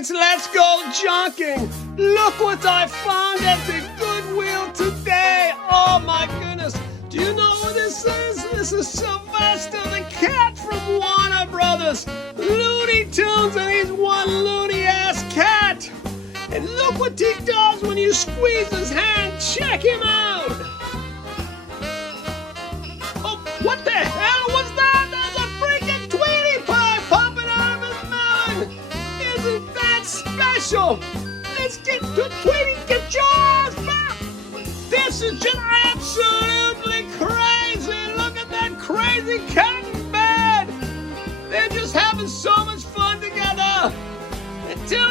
It's Let's Go Junking. Look what I found at the Goodwill today. Oh my goodness. Do you know who this is? This is Sylvester the cat from Warner Brothers. Looney Tunes, and he's one loony ass cat. And look what he does when you squeeze his hand. Check him out. Oh, what the hell was that? There's a freaking Tweety Pie popping out of his melon. Isn't that special? Let's get to Tweety. Get your ass back. This is just absolutely crazy. Look at that crazy cat in bed. They're just having so much fun together. Until